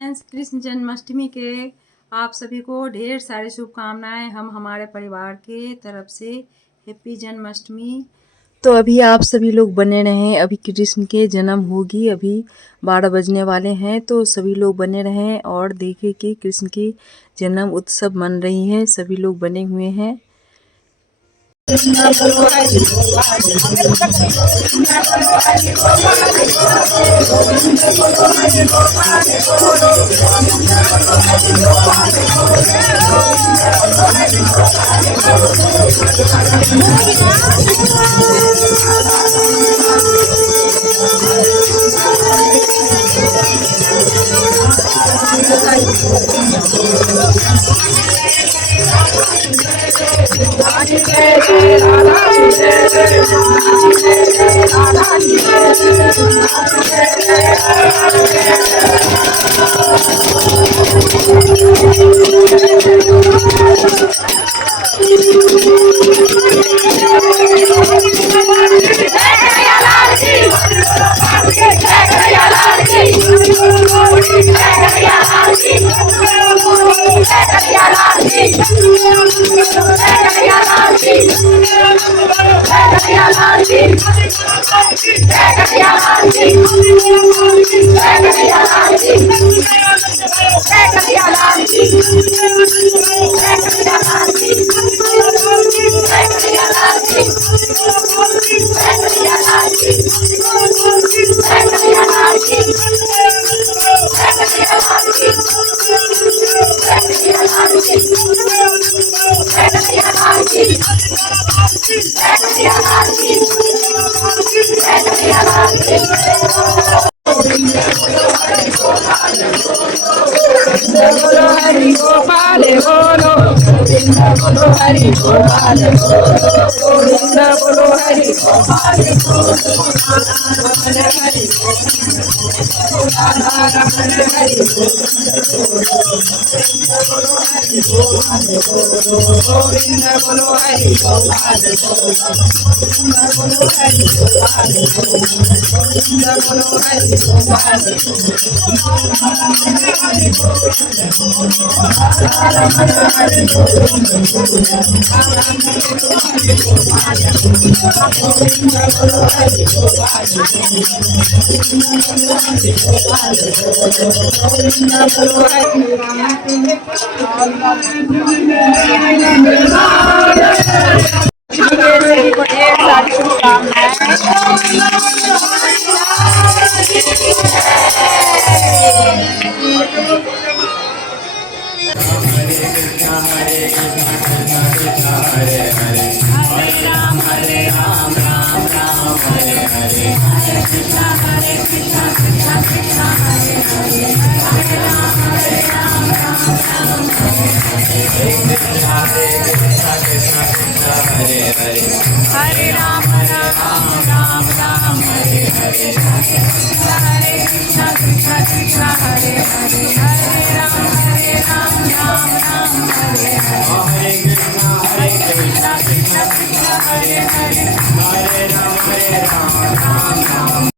कृष्ण जन्माष्टमी के आप सभी को ढेर सारी शुभकामनाएं। हम हमारे परिवार के तरफ से हैप्पी जन्माष्टमी। तो अभी आप सभी लोग बने रहें, अभी कृष्ण के जन्म होगी, अभी 12 बजने वाले हैं, तो सभी लोग बने रहें और देखें कि कृष्ण की जन्म उत्सव मन रही है। सभी लोग बने हुए हैं। बोलो हरि गोपाल बोलो, बोलो हरि गोपाल गोविंद, बोलो हरि गोपाल हरि गोविंद, बोलो हरि गोपाल बोलो हरि गोपाल बोलो हरि गोपाल। हरे राम राम राम राम हरे हरे, हरे कृष्णा कृष्णा कृष्णा हरे हरे, हरे राम राम राम हरे हरे, हरे कृष्णा कृष्णा कृष्णा हरे हरे, हरे राम राम राम।